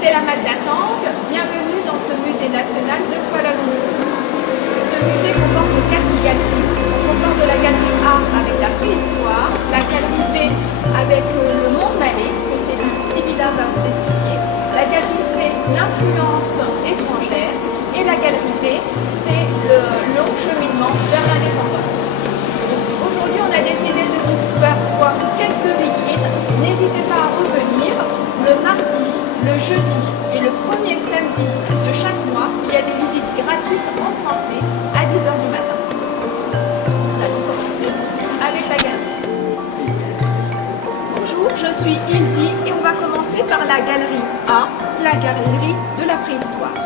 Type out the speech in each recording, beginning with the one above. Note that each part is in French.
c'est la Tang. Bienvenue dans ce musée national de Kuala Lumpur. Ce musée comporte 4 galeries. On comporte la galerie A avec la préhistoire, la galerie B avec le monde malais, que Sybilla va vous expliquer. La galerie C, l'influence étrangère. Et la galerie D, c'est le long cheminement vers l'indépendance. Aujourd'hui, on a décidé de vous faire voir quelques vitrines. N'hésitez pas à revenir le mardi, le jeudi et le premier samedi de chaque mois. Il y a des visites gratuites en français à 10 h du matin. Nous allons commencer avec la galerie. Bonjour, je suis Hildy et on va commencer par la galerie A, la galerie de la préhistoire.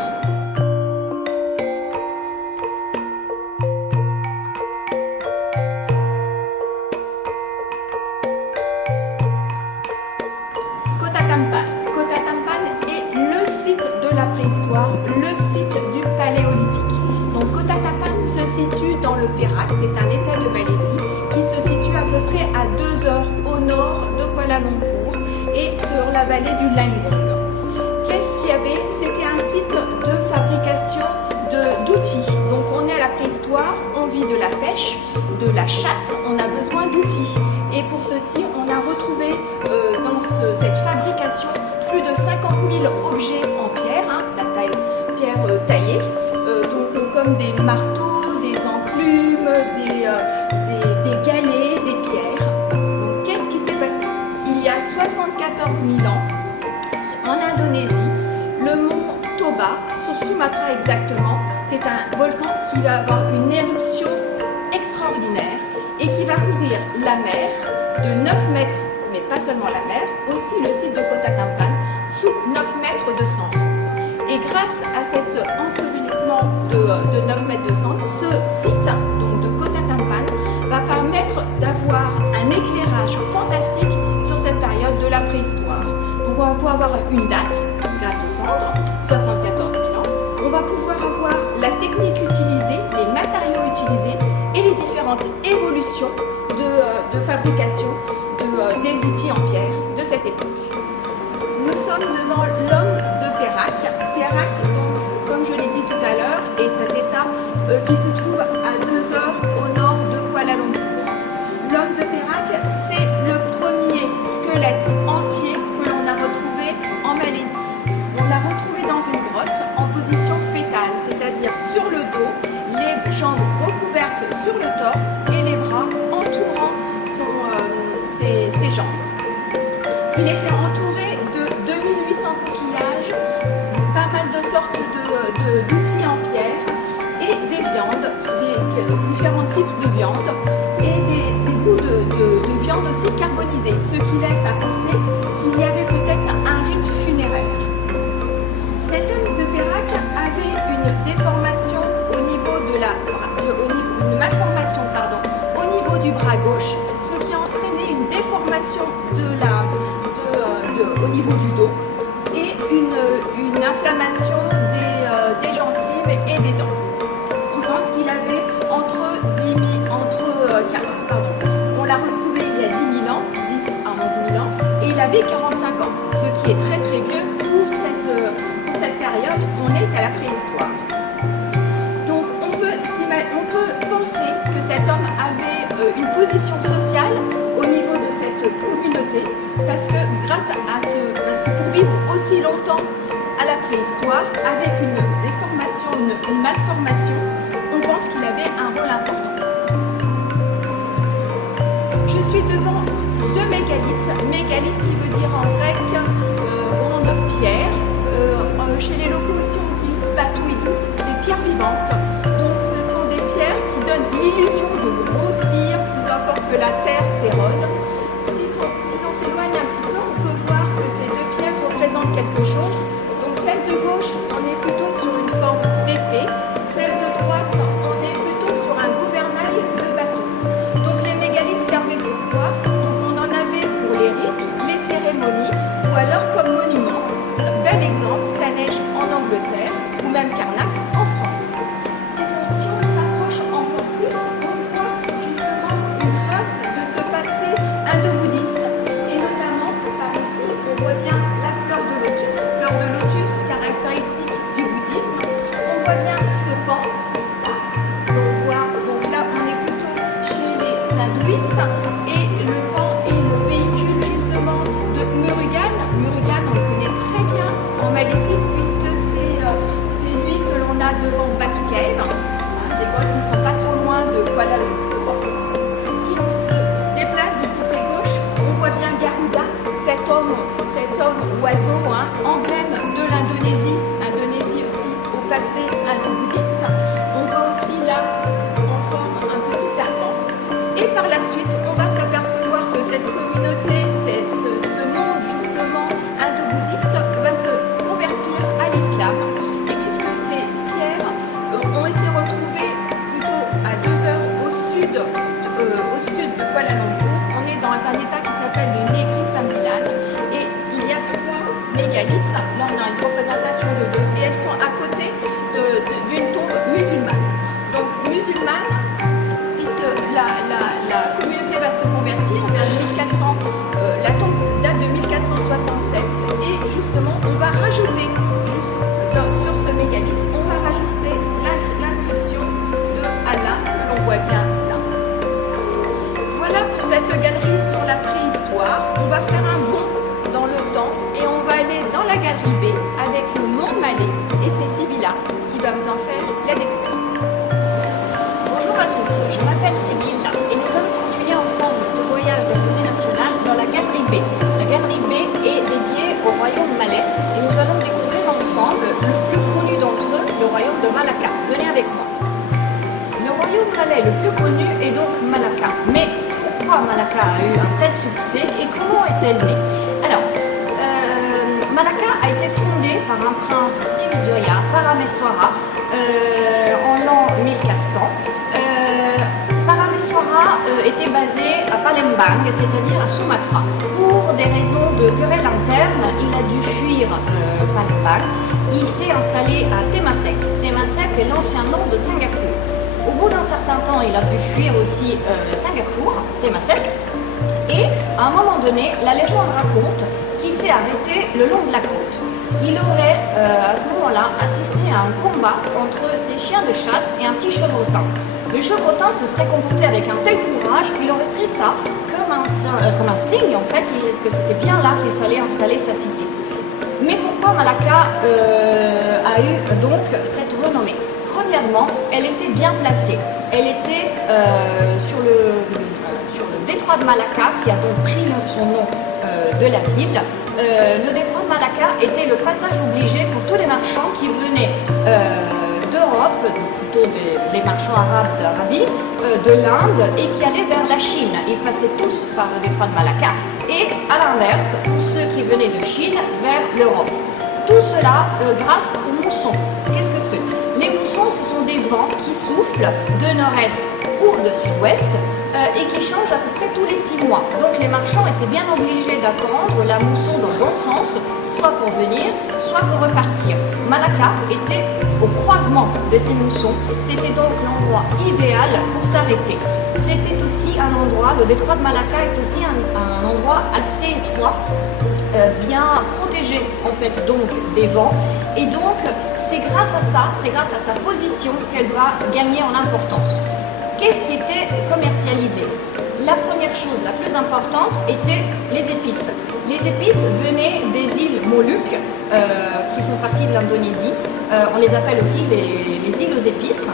Kota Tampan est le site de la préhistoire, le site du paléolithique. Donc Kota Tampan se situe dans le Perak, c'est un état de Malaisie qui se situe à peu près à 2 heures au nord de Kuala Lumpur et sur la vallée du Langgong. Qu'est-ce qu'il y avait? C'était un site de fabrication d'outils. Donc on est à la préhistoire, on vit de la pêche, de la chasse, on a besoin d'outils. Et pour ceci, on a retrouvé dans cette fabrication plus de 50 000 objets en pierre, pierre taillée, comme des marteaux, des enclumes, des galets, des pierres. Donc qu'est-ce qui s'est passé? Il y a 74 000 ans, en Indonésie, le mont Toba, sur Sumatra exactement, c'est un volcan qui va avoir une éruption extraordinaire et qui va couvrir la mer de 9 mètres, mais pas seulement la mer, aussi le site de Kota Tampan, sous 9 mètres de cendres. Et grâce à cet ensevelissement de 9 mètres de cendres, ce site donc de Kota Tampan va permettre d'avoir un éclairage fantastique sur cette période de la préhistoire. Donc on va pouvoir avoir une date grâce aux cendres, 74 000 ans. On va pouvoir avoir la technique utilisée, les matériaux utilisés et les différentes évolutions de fabrication des outils en pierre de cette époque. Nous sommes devant l'homme de Perak. Perak, donc, comme je l'ai dit tout à l'heure, est un état qui se trouve à 2 heures au nord de Kuala Lumpur. L'homme de Perak, c'est le premier squelette entier que l'on a retrouvé en Malaisie. On l'a retrouvé dans une grotte en position fétale, c'est-à-dire sur le dos, les jambes recouvertes sur le torse et les bras entourant ses jambes. Il était entouré de 2800 coquillages, pas mal de sortes d'outils en pierre et des viandes, différents types de viandes et des bouts de viande aussi carbonisés, ce qui laisse à penser qu'il y avait peut-être un rite funéraire. Cet homme de Perak avait une déformation au niveau une malformation au niveau du bras gauche, ce qui a entraîné une déformation au niveau du dos et une inflammation des gencives et des dents. On pense qu'il avait on l'a retrouvé il y a 10 000 ans, 10 à 11 000 ans, et il avait 45 ans, ce qui est très très vieux pour cette période. On est à la préhistoire. Donc on peut penser que cet homme avait une position sociale au niveau de cette communauté, parce que pour vivre aussi longtemps à la préhistoire, avec une déformation, une malformation, on pense qu'il avait un rôle important. Je suis devant 2 mégalithes, mégalithe qui veut dire en grec grande pierre. Chez les locaux aussi on dit batuidou, c'est pierre vivante. Donc ce sont des pierres qui donnent l'illusion de grossir, plus fort que la terre s'érode. Si l'on s'éloigne un petit peu, on peut voir que ces 2 pierres représentent quelque chose. Donc celle de gauche, on est plutôt sur une forme d'épée. Celle de droite, on est plutôt sur un gouvernail de bateau. Donc les mégalithes servaient pour quoi? Donc on en avait pour les rites, les cérémonies, ou alors comme monument. Bel exemple, Stonehenge en Angleterre, ou même Karnak en France. Si on s'approche encore plus, on voit justement une trace de ce passé indo-bouddhiste. Et notamment, par ici, on voit bien la fleur de lotus. Fleur de lotus devant Batu Cave, des grottes qui ne sont pas trop loin de Kuala Lumpur. Si on se déplace du côté gauche, on voit bien Garuda, cet homme oiseau, emblème de l'Indonésie, Indonésie aussi au passé indo-bouddhiste. On voit aussi là en forme un petit serpent. Et par la suite, on va s'apercevoir que cette communauté, ce monde justement indo-bouddhiste va se convertir à l'islam. Et puisque ces pierres ont été retrouvées plutôt à 2 heures au sud de Kuala Lumpur, on est dans un état qui s'appelle le Negri Sembilan. Et il y a 3 mégalithes. Là, on a une représentation de 2 et elles sont à côté d'une tombe musulmane. Donc musulmane, puisque la communauté va se convertir vers 1400, la tombe date de 1467 et justement on va rajouter sur ce mégalithe, on va rajouter l'inscription de Allah que l'on voit bien là. Voilà pour cette galerie sur la préhistoire. On va faire un bond dans le temps et on va aller dans la galerie B avec le Mont Malais et c'est Sybilla qui va vous en faire la découverte. Bonjour à tous, je m'appelle Sybilla et nous allons continuer ensemble ce voyage de musée national dans la galerie B. La galerie B est dédiée au royaume malais et nous allons découvrir ensemble le plus connu d'entre eux, le royaume de Malacca. Venez avec moi. Le royaume malais le plus connu est donc Malacca. Mais pourquoi Malacca a eu un tel succès et comment est-elle née? Alors, Malacca a été fondée par un prince Sriwijaya Parameswara en l'an 1400. Parameswara était basé à Palembang, c'est-à-dire à Sumatra. Pour des raisons de querelles internes, il a dû fuir Palembang. Il s'est installé à Temasek. Temasek est l'ancien nom de Singapour. Au bout d'un certain temps, il a dû fuir aussi Singapour, Temasek. Et à un moment donné, la légende raconte qu'il s'est arrêté le long de la côte. Il aurait à ce moment-là assisté à un combat entre ses chiens de chasse et un petit chevrotin. Le chevrotin se serait comporté avec un tel courage qu'il aurait pris ça comme un signe en fait que c'était bien là qu'il fallait installer sa cité. Mais pourquoi Malacca a eu donc cette renommée? Premièrement, elle était bien placée. Elle était sur le détroit de Malacca, qui a donc pris son nom de la ville. Le détroit de Malacca était le passage obligé pour tous les marchands qui venaient d'Europe, plutôt les marchands arabes d'Arabie, de l'Inde et qui allaient vers la Chine. Ils passaient tous par le détroit de Malacca et à l'inverse, pour ceux qui venaient de Chine vers l'Europe. Tout cela grâce aux moussons. Qu'est-ce que c'est? Les moussons, ce sont des vents qui soufflent de nord-est ou de sud-ouest et qui changent à peu près tous les 6 mois. Donc les marchands étaient bien obligés d'attendre la mousson dans le bon sens, soit pour venir, soit pour repartir. Malacca était au croisement de ces moussons. C'était donc l'endroit idéal pour s'arrêter. C'était aussi un endroit, le détroit de Malacca est aussi un endroit assez étroit, bien protégé en fait donc des vents. Et donc c'est grâce à ça, c'est grâce à sa position qu'elle va gagner en importance. Qu'est-ce qui était commercialisé? La première chose, la plus importante, était les épices. Les épices venaient des îles Moluques, qui font partie de l'Indonésie. On les appelle aussi les îles aux épices.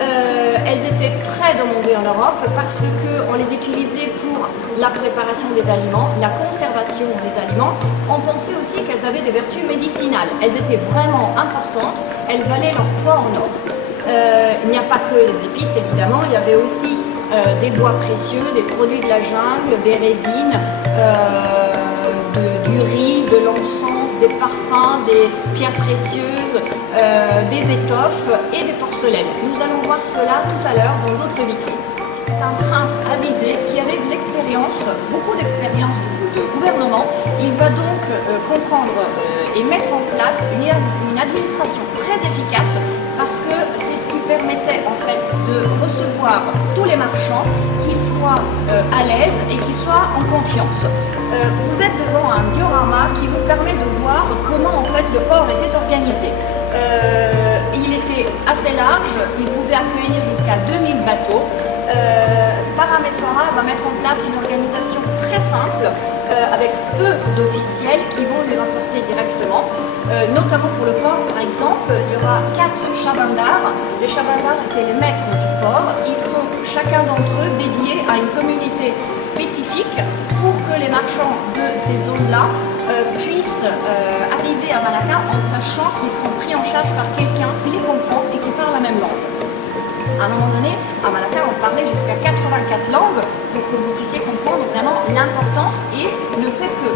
Elles étaient très demandées en Europe parce qu'on les utilisait pour la préparation des aliments, la conservation des aliments. On pensait aussi qu'elles avaient des vertus médicinales. Elles étaient vraiment importantes, elles valaient leur poids en or. Il n'y a pas que les épices évidemment, il y avait aussi des bois précieux, des produits de la jungle, des résines, du riz, de l'encens, des parfums, des pierres précieuses, des étoffes et des porcelaines. Nous allons voir cela tout à l'heure dans d'autres vitrines. C'est un prince avisé qui avait de l'expérience, beaucoup d'expérience de gouvernement. Il va donc comprendre et mettre en place une administration très efficace parce que c'est ce qui permettait en fait de recevoir tous les marchands, qu'ils soient à l'aise et qu'ils soient en confiance. Vous êtes devant un diorama qui vous permet de voir comment en fait le port était organisé. Il était assez large, il pouvait accueillir jusqu'à 2000 bateaux. Parameswara va mettre en place une organisation très simple avec peu d'officiels qui vont lui rapporter directement. notamment pour le port par exemple. Il y aura 4 chabandars. Les chabandars étaient les maîtres du port. Ils sont chacun d'entre eux dédiés à une communauté spécifique pour que les marchands de ces zones-là puissent arriver à Malacca en sachant qu'ils seront pris en charge par quelqu'un qui les comprend et qui parle la même langue. À un moment donné, à Malacca, on parlait jusqu'à 84 langues pour que vous puissiez comprendre vraiment l'importance et le fait que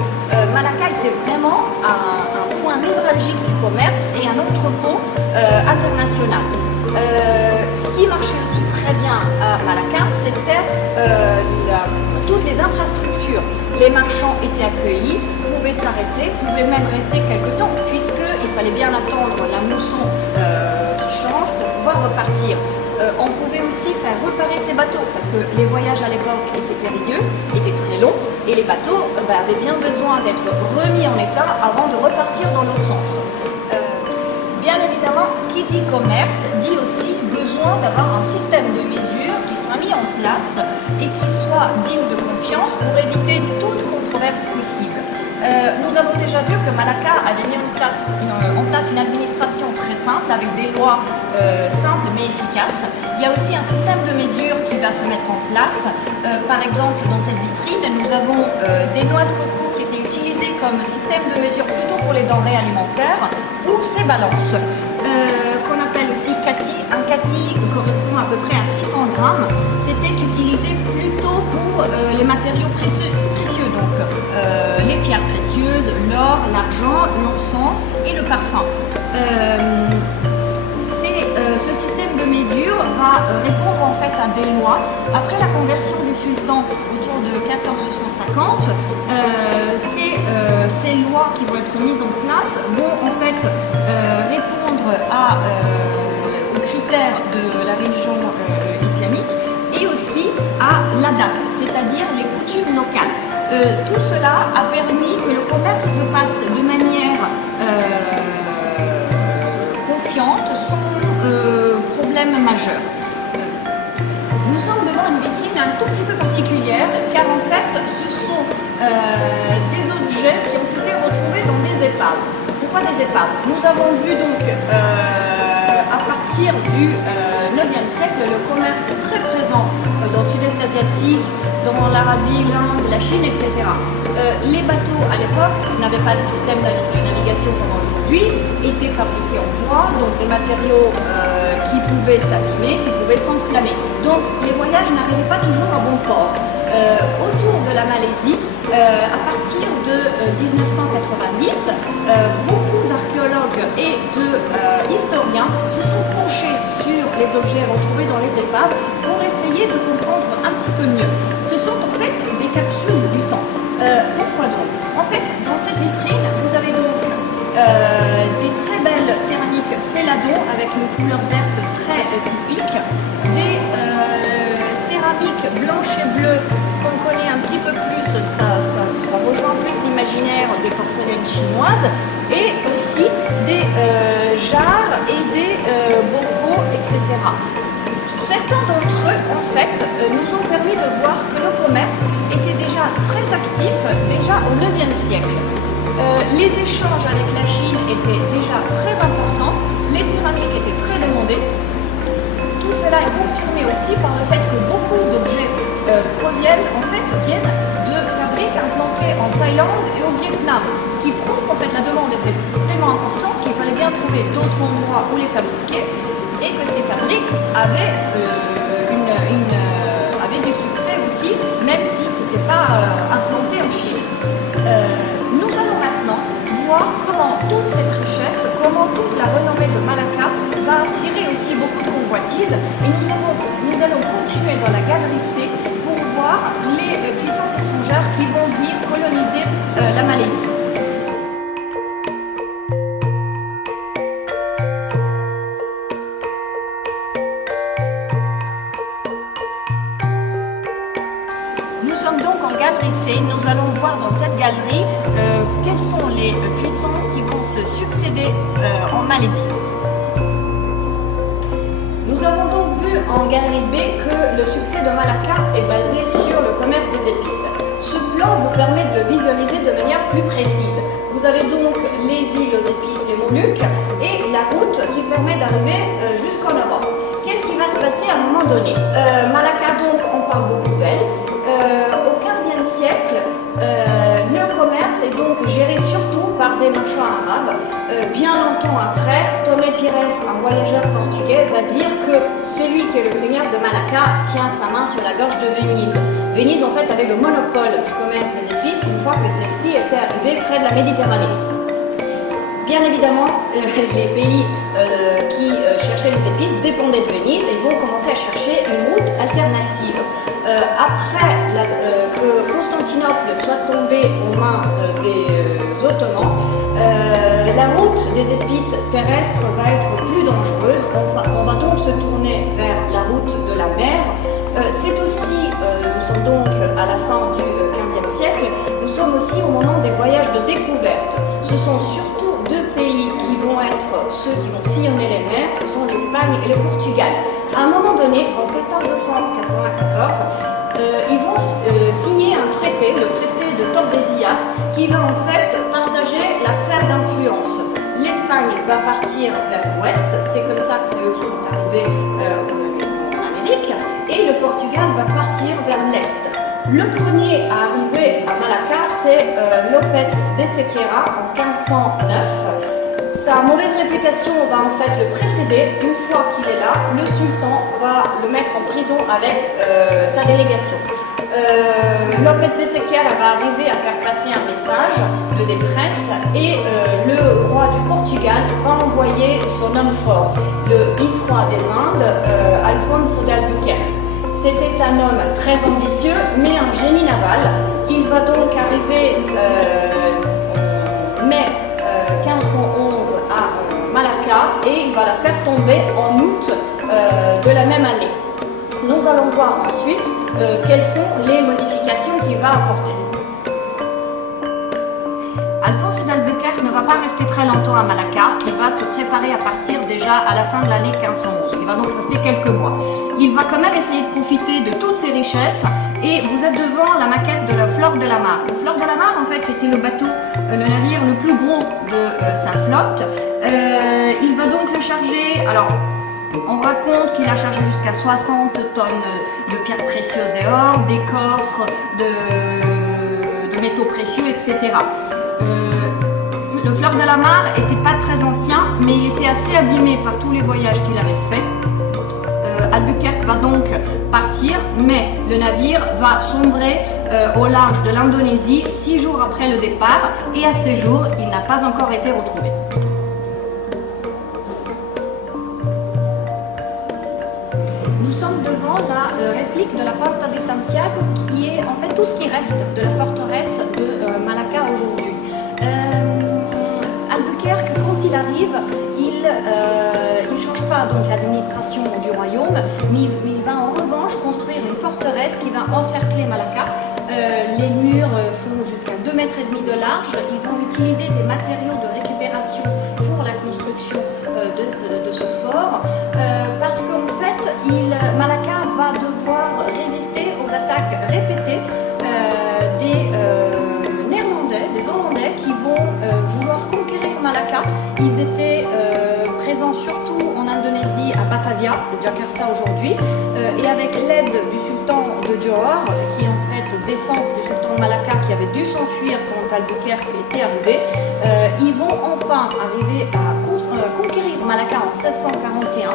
Malacca était vraiment un point névralgique du commerce et un entrepôt international. Ce qui marchait aussi très bien à Malacca, c'était toutes les infrastructures. Les marchands étaient accueillis, pouvaient s'arrêter, pouvaient même rester quelque temps puisqu'il fallait bien attendre la mousson qui change pour pouvoir repartir. On pouvait aussi faire réparer ces bateaux parce que les voyages à l'époque étaient périlleux, étaient très longs et les bateaux avaient bien besoin d'être remis en état avant de repartir dans l'autre sens. Bien évidemment, qui dit commerce dit aussi besoin d'avoir un système de mesure qui soit mis en place et qui soit digne de confiance pour éviter toute controverse possible. Nous avons déjà vu que Malacca avait mis en place une administration très simple avec des lois simples mais efficaces. Il y a aussi un système de mesure qui va se mettre en place. Par exemple, dans cette vitrine, nous avons des noix de coco qui étaient utilisées comme système de mesure plutôt pour les denrées alimentaires ou ces balances qu'on appelle aussi kati. Un kati correspond à peu près à 600 grammes. C'était utilisé plutôt pour les matériaux précieux, donc les pierres précieuses, l'or, l'argent, l'encens et le parfum. Ce système de mesure va répondre en fait à des lois. Après la conversion du sultan autour de 1450, ces lois qui vont être mises en place vont en fait répondre aux critères de la religion islamique et aussi à la date, c'est-à-dire les coutumes locales. Tout cela a permis que le commerce se passe de manière confiante, sans problème majeur. Nous sommes devant une vitrine un tout petit peu particulière car en fait ce sont des objets qui ont été retrouvés dans des épaves. Pourquoi des épaves? Nous avons vu donc à partir du 9e siècle le commerce est très présent dans le sud-est asiatique, dans l'Arabie, l'Inde, la Chine, etc. Les bateaux à l'époque n'avaient pas de système de navigation comme aujourd'hui, étaient fabriqués en bois, donc des matériaux qui pouvaient s'abîmer, qui pouvaient s'enflammer. Donc les voyages n'arrivaient pas toujours à bon port. Autour de la Malaisie, à partir de 1990, beaucoup d'archéologues et d'historiens se sont penchés sur les objets retrouvés dans les épaves pour essayer de comprendre un petit peu mieux. Ce sont en fait des capsules du temps. Pourquoi donc? En fait, dans cette vitrine, vous avez donc des très belles céramiques céladon avec une couleur verte très typique, des céramiques blanches et bleues qu'on connaît un petit peu plus, ça rejoint plus l'imaginaire des porcelaines chinoises, et aussi des jarres et des bocaux, etc. Certains d'entre eux, en fait, nous ont permis de voir que le commerce était déjà très actif, déjà au 9e siècle. Les échanges avec la Chine étaient déjà très importants, les céramiques étaient très demandées. Tout cela est confirmé aussi par le fait que beaucoup d'objets viennent de fabriques implantées en Thaïlande et au Vietnam, ce qui prouve qu'en fait la demande était tellement importante qu'il fallait bien trouver d'autres endroits où les fabriquer et que ces fabriques avaient du succès aussi, même si ce n'était pas implanté en Chine. Nous allons maintenant voir comment toute cette richesse, comment toute la renommée de Malacca va attirer aussi beaucoup de convoitises, et nous allons continuer dans la galerie C pour voir les puissances étrangères qui vont venir coloniser la Malaisie. Nous sommes donc en galerie C. Nous allons voir dans cette galerie quelles sont les puissances qui vont se succéder en Malaisie. Nous avons donc vu en galerie B que le succès de Malacca est basé sur le commerce des épices. Ce plan vous permet de le visualiser de manière plus précise. Vous avez donc les îles aux épices Luc et la route qui permet d'arriver jusqu'en Europe. Qu'est-ce qui va se passer à un moment donné? Malacca, donc, on parle beaucoup d'elle. Au XVe siècle, le commerce est donc géré surtout par des marchands arabes. Bien longtemps après, Tomé Pires, un voyageur portugais, va dire que celui qui est le seigneur de Malacca tient sa main sur la gorge de Venise. Venise, en fait, avait le monopole du commerce des épices une fois que celle-ci était arrivée près de la Méditerranée. Bien évidemment, les pays qui cherchaient les épices dépendaient de Venise et ils vont commencer à chercher une route alternative. Après que Constantinople soit tombée aux mains des Ottomans, la route des épices terrestres va être plus dangereuse. On va donc se tourner vers la route de la mer. C'est aussi, nous sommes donc à la fin du XVe siècle, nous sommes aussi au moment des voyages de découverte. Ce sont surtout deux pays qui vont être ceux qui vont sillonner les mers, ce sont l'Espagne et le Portugal. À un moment donné, en 1494, ils vont signer un traité, le traité de Tordesillas, qui va en fait partager la sphère d'influence. L'Espagne va partir vers l'ouest, c'est comme ça que c'est eux qui sont arrivés en Amérique, et le Portugal va partir vers l'est. Le premier à arriver à Malacca, c'est Lopez de Sequeira en 1509. Sa mauvaise réputation va en fait le précéder. Une fois qu'il est là, le sultan va le mettre en prison avec sa délégation. Lopez de Sequeira va arriver à faire passer un message de détresse et le roi du Portugal va envoyer son homme fort, le vice-roi des Indes, Alfonso d'Albuquerque. C'était un homme très ambitieux, mais un génie naval. Il va donc arriver en mai 1511 à Malacca et il va la faire tomber en août de la même année. Nous allons voir ensuite quelles sont les modifications qu'il va apporter. Alfonso d'Albuquerque ne va pas rester très longtemps à Malacca, il va se préparer à partir déjà à la fin de l'année 1511, il va donc rester quelques mois. Il va quand même essayer de profiter de toutes ces richesses et vous êtes devant la maquette de la Flor de la Mar. Le Flor de la Mar, en fait, c'était le bateau, le navire le plus gros de sa flotte. Il va donc le charger, alors on raconte qu'il a chargé jusqu'à 60 tonnes de pierres précieuses et or, des coffres, de métaux précieux, etc. Le Flor de la Mar n'était pas très ancien, mais il était assez abîmé par tous les voyages qu'il avait faits. Albuquerque va donc partir, mais le navire va sombrer au large de l'Indonésie 6 jours après le départ, et à ce jour, il n'a pas encore été retrouvé. Nous sommes devant la réplique de la Porta de Santiago, qui est en fait tout ce qui reste de la forteresse de Malacca aujourd'hui. Albuquerque, quand il arrive, il ne change pas donc l'administration du royaume, mais il va en revanche construire une forteresse qui va encercler Malacca. Les murs font jusqu'à 2,5 mètres de large. Ils vont utiliser des matériaux de récupération pour la construction de ce fort, parce qu'en fait, Malacca va devoir résister aux attaques répétées des Néerlandais, des Hollandais qui vont vouloir conquérir Malacca. Ils étaient présents surtout en Indonésie, à Batavia, de Jakarta aujourd'hui, et avec l'aide du sultan de Johor, qui en fait descend du sultan de Malacca qui avait dû s'enfuir quand Albuquerque était arrivé, ils vont enfin arriver à conquérir Malacca en 1641.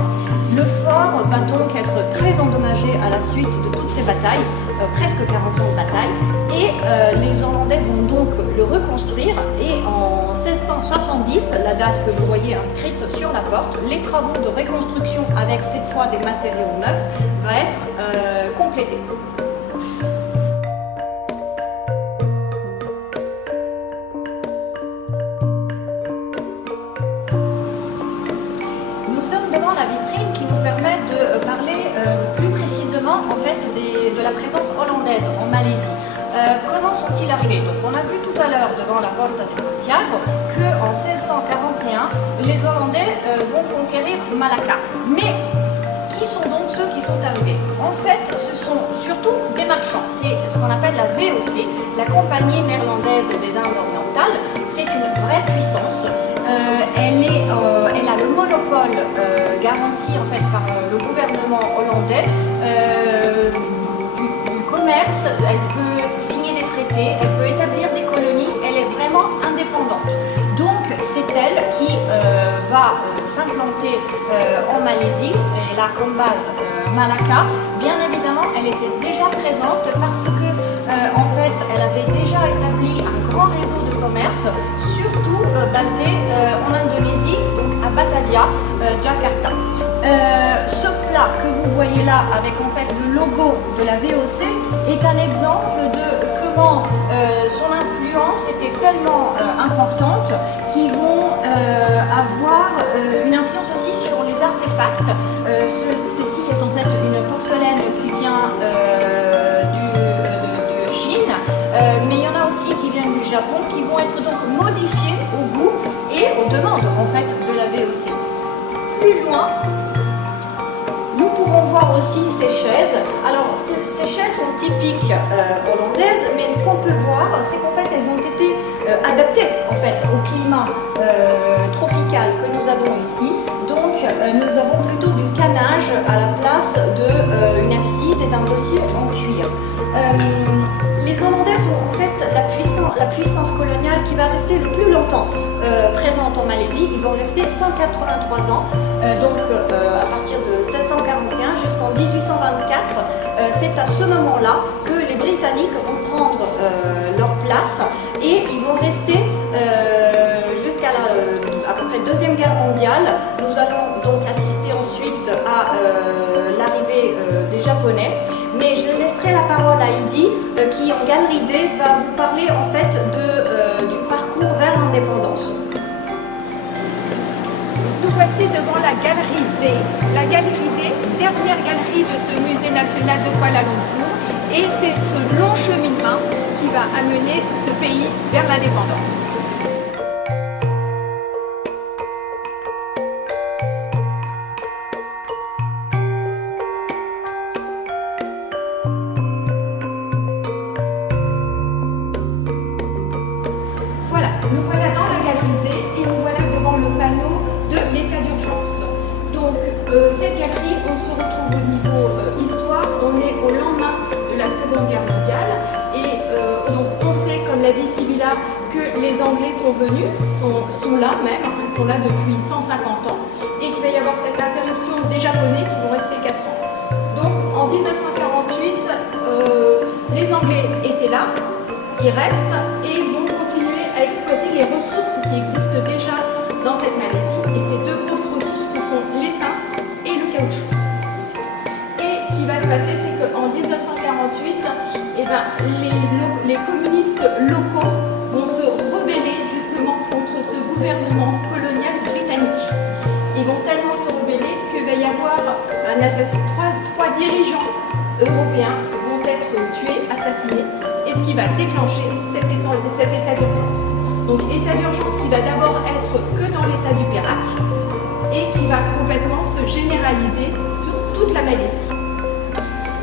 Le fort va donc être très endommagé à la suite de toutes ces batailles, presque 40 ans de bataille, et les Hollandais vont donc le reconstruire, et en 1670, la date que vous voyez inscrite sur la porte, les travaux de reconstruction avec cette fois des matériaux neufs va être complétés. Nous sommes devant la vitrine qui nous permet de parler plus précisément en fait de la présence hollandaise en Malaisie. Comment sont-ils arrivés? Donc, on a vu tout à l'heure devant la Porta de Santiago qu'en 1641, les Hollandais vont conquérir Malacca. Mais qui sont donc ceux qui sont arrivés? En fait, ce sont surtout des marchands. C'est ce qu'on appelle la VOC, la Compagnie néerlandaise des Indes orientales. C'est une vraie puissance. Elle est école garantie en fait par le gouvernement hollandais du commerce. Elle peut signer des traités, elle peut établir des colonies, elle est vraiment indépendante. Donc c'est elle qui va s'implanter en Malaisie, et là comme base Malacca. Bien évidemment, elle était déjà présente parce que en fait, elle avait déjà établi un grand réseau de commerce, surtout basé en Indonésie, donc à Batavia, Jakarta. Ce plat que vous voyez là, avec en fait le logo de la VOC, est un exemple de comment son influence était tellement importante qu'ils vont avoir une influence aussi sur les artefacts. Ceci est en fait une porcelaine qui vient de Chine, mais il y en a aussi qui viennent du Japon, qui vont être donc modifiés au goût et aux demandes en fait de la VOC. Plus loin, nous pouvons voir aussi ces chaises. Alors ces chaises sont typiques hollandaises, mais ce qu'on peut voir, c'est qu'en fait elles ont été adaptées en fait au climat tropical que nous avons ici. Donc nous avons plutôt du canage à la place d'une assise et d'un dossier en cuir. Les Hollandais sont en fait la puissance coloniale qui va rester le plus longtemps présente en Malaisie. Ils vont rester 183 ans, donc à partir de 1641 jusqu'en 1824. C'est à ce moment-là que les Britanniques vont prendre leur place et ils vont rester jusqu'à à peu près Deuxième Guerre mondiale. Nous allons donc assister ensuite à l'arrivée des Japonais. Mais je laisserai la parole à Hildy qui en Galerie D va vous parler en fait du parcours vers l'indépendance. Nous voici devant la Galerie D. La Galerie D, dernière galerie de ce musée national de Kuala Lumpur, et c'est ce long cheminement qui va amener ce pays vers l'indépendance. Nous voilà dans la Galerie D et nous voilà devant le panneau de l'état d'urgence. Donc cette galerie, on se retrouve au niveau histoire, on est au lendemain de la Seconde Guerre mondiale et donc on sait, comme l'a dit Sybilla, que les Anglais sont venus, sont là même, ils sont là depuis 150 ans et qu'il va y avoir cette interruption des Japonais qui vont rester 4 ans. Donc en 1948, les Anglais étaient là, ils restent et ils vont continuer à exploiter les ressources qui existent déjà dans cette Malaisie. Et ces deux grosses ressources sont l'étain et le caoutchouc. Et ce qui va se passer, c'est qu'en 1948, les communistes locaux vont se rebeller justement contre ce gouvernement colonial britannique. Ils vont tellement se rebeller qu'il va y avoir un assassinat. Trois dirigeants européens vont être tués, assassinés. Et ce qui va déclencher cet état d'urgence. Donc état d'urgence qui va d'abord être que dans l'état du Perak et qui va complètement se généraliser sur toute la Malaisie.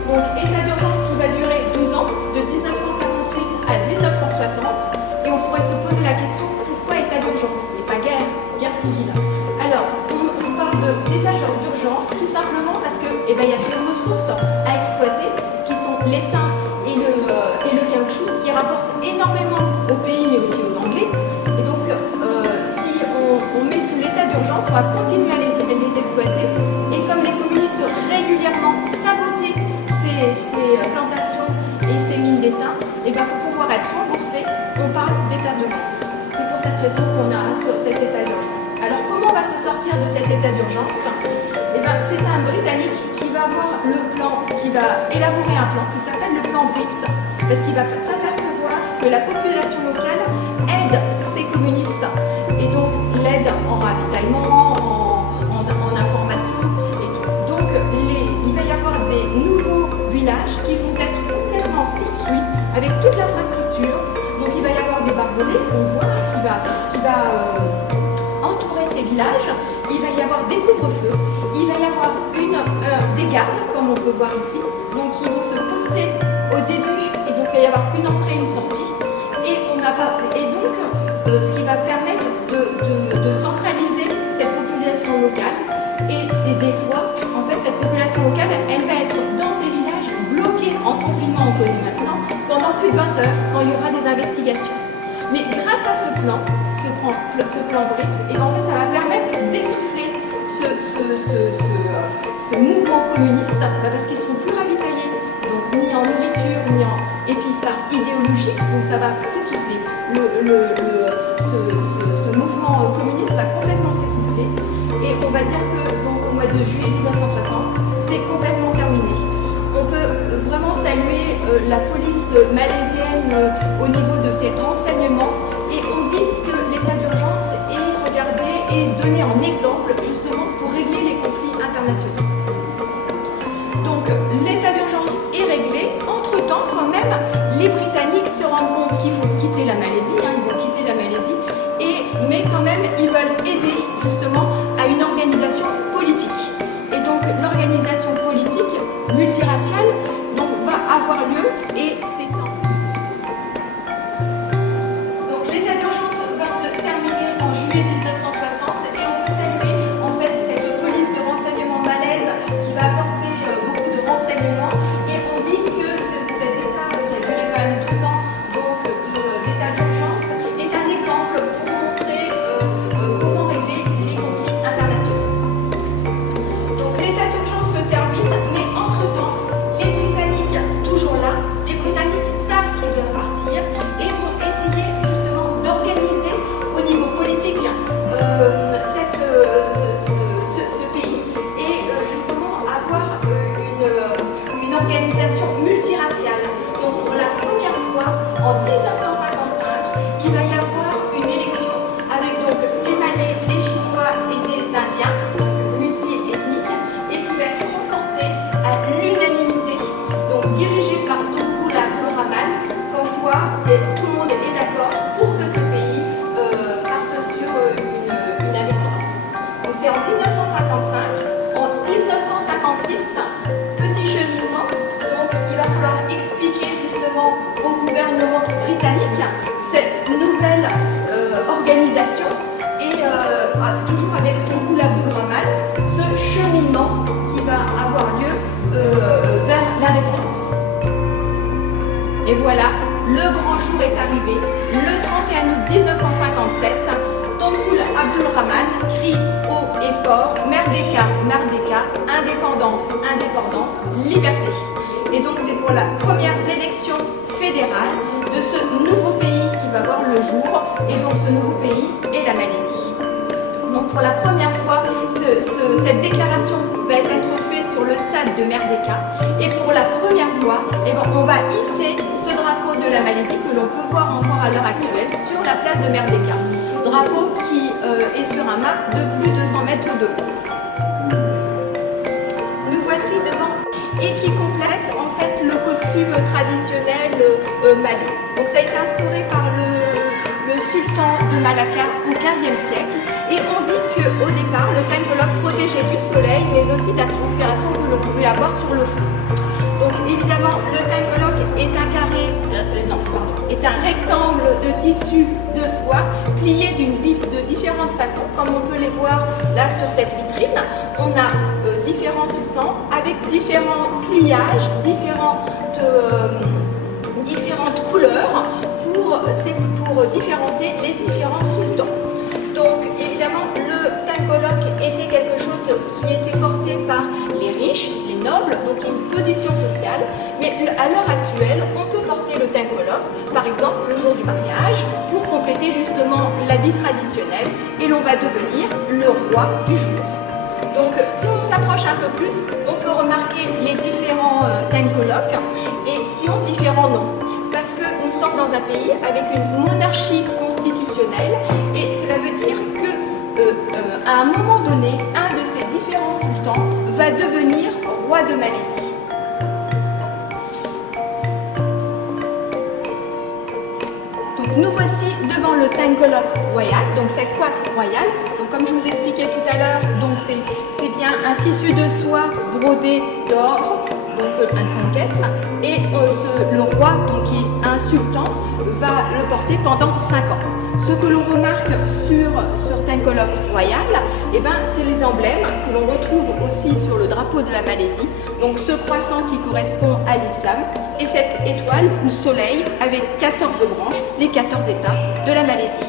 Donc état d'urgence qui va durer 12 ans, de 1948 à 1960. Et on pourrait se poser la question, pourquoi état d'urgence et pas guerre civile? Alors, on parle d'état d'urgence tout simplement parce que y a ces ressources à exploiter qui sont l'étain et le caoutchouc qui rapportent énormément au pays mais aussi aux Anglais. Et donc si on met sous l'état d'urgence, on va continuer à les exploiter. Et comme les communistes régulièrement sabotaient ces plantations et ces mines d'étain, et pour pouvoir être remboursés, on parle d'état d'urgence. C'est pour cette raison qu'on a cet état d'urgence. Alors comment on va se sortir de cet état d'urgence? C'est un Britannique qui va avoir le plan, qui va élaborer un plan qui s'appelle le plan BRICS, parce qu'il va s'apercevoir que la population locale aide ces communistes, et donc l'aide en ravitaillement, en information, et tout. Donc il va y avoir des nouveaux villages qui vont être complètement construits avec toute l'infrastructure. Donc il va y avoir des barbelés, on voit, qui va entourer ces villages. Il va y avoir des couvre-feux, il va y avoir des gardes, comme on peut voir ici, donc qui vont se poster au début, et donc il va y avoir qu'une entrée et une sortie, et donc ce qui va permettre de centraliser cette population locale population locale, elle va être dans ces villages bloquée en confinement, on connaît maintenant, pendant plus de 20 heures quand il y aura des investigations. Mais grâce à ce plan BRICS, et en fait, ça va permettre d'essouffler ce mouvement communiste, parce qu'ils seront plus ravitaillés, donc ni en nourriture, et puis par idéologie, donc ça va s'essouffler. Ce mouvement communiste va complètement s'essouffler, et on va dire que donc, au mois de juillet 1960, c'est complètement terminé. On peut vraiment saluer la police malaisienne au niveau de ses renseignements, et on dit que l'état d'urgence est regardé et donné en exemple justement pour régler les conflits internationaux. Donc l'état d'urgence est réglé. Entre-temps, quand même, les Britanniques se rendent compte qu'il faut quitter la Malaisie, ils vont quitter la Malaisie, mais quand même ils veulent aider justement à une organisation politique. Et donc l'organisation politique multiraciale donc, va avoir lieu, et c'est donc l'état d'urgence va se terminer en juillet 1960, et on peut saluer en fait cette police de renseignement malaise qui va apporter beaucoup de renseignements, et on dit que cet état qui a duré quand même 12 ans donc d'état d'urgence est un exemple pour montrer comment régler les conflits internationaux. Donc l'état d'urgence se termine, mais entre-temps, les Britanniques, toujours là, les Britanniques savent qu'ils doivent partir et vont essayer justement d'organiser au niveau politique ce pays, et justement avoir une organisation multiraciale. Donc pour la première fois en 1955, il va y avoir une élection avec donc des Malais, des Chinois et des Indiens, donc multi-ethniques, et qui va être remportée à l'unanimité, donc dirigée par Tunku Abdul Rahman, comme quoi tout le monde est d'accord pour que ce pays parte sur une indépendance. Donc c'est en 1955. En 1956, petit cheminement, donc il va falloir expliquer justement au gouvernement britannique cette nouvelle organisation, et toujours avec Tunku Abdul Rahman, ce cheminement qui va avoir lieu vers l'indépendance. Et voilà, le grand jour est arrivé. Le 31 août 1957, Tunku Abdul Rahman crie haut et fort « Merdeka, Merdeka, indépendance, indépendance, liberté ». Et donc c'est pour la première élection fédérale de ce nouveau pays qui va voir le jour, et donc ce nouveau pays est la Malaisie. Donc pour la première fois, cette déclaration va être faite sur le stade de Merdeka, et pour la première fois, on va hisser ce drapeau de la Malaisie que l'on peut voir encore à l'heure actuelle sur la place de Merdeka. Drapeau qui est sur un mât de plus de 100 mètres de haut. Nous voici devant, et qui complète en fait le costume traditionnel malais. Donc ça a été instauré par le sultan de Malacca au XVe siècle, et on dit qu'au départ le tengkolok protégeait du soleil mais aussi de la transpiration que l'on pouvait avoir sur le front. Donc évidemment le tengkolok est un rectangle de tissu de soie plié de différentes façons, comme on peut les voir là sur cette vitrine. On a différents sultans avec différents pliages, différentes couleurs pour différencier les différents sultans. Donc évidemment le tengkolok était quelque chose qui était porté par les riches, les nobles, donc une position sociale, mais à l'heure actuelle on peut porter le tengkolok par exemple le jour du mariage pour compléter justement l'habit traditionnel, et l'on va devenir le roi du jour. Donc si on s'approche un peu plus, on peut remarquer les différents tengkolok et qui ont différents noms, parce que nous sommes dans un pays avec une monarchie constitutionnelle, et cela veut dire que à un moment donné, un de ces différents sultans va devenir roi de Malaisie. Donc nous voici devant le tengkolok royal, donc cette coiffe royale. Donc comme je vous expliquais tout à l'heure, donc c'est bien un tissu de soie brodé d'or, donc un sanket, et le roi, donc qui est un sultan, va le porter pendant 5 ans. Ce que l'on remarque sur certains colloques royaux, eh ben, c'est les emblèmes que l'on retrouve aussi sur le drapeau de la Malaisie. Donc ce croissant qui correspond à l'islam et cette étoile ou soleil avec 14 branches, les 14 États de la Malaisie.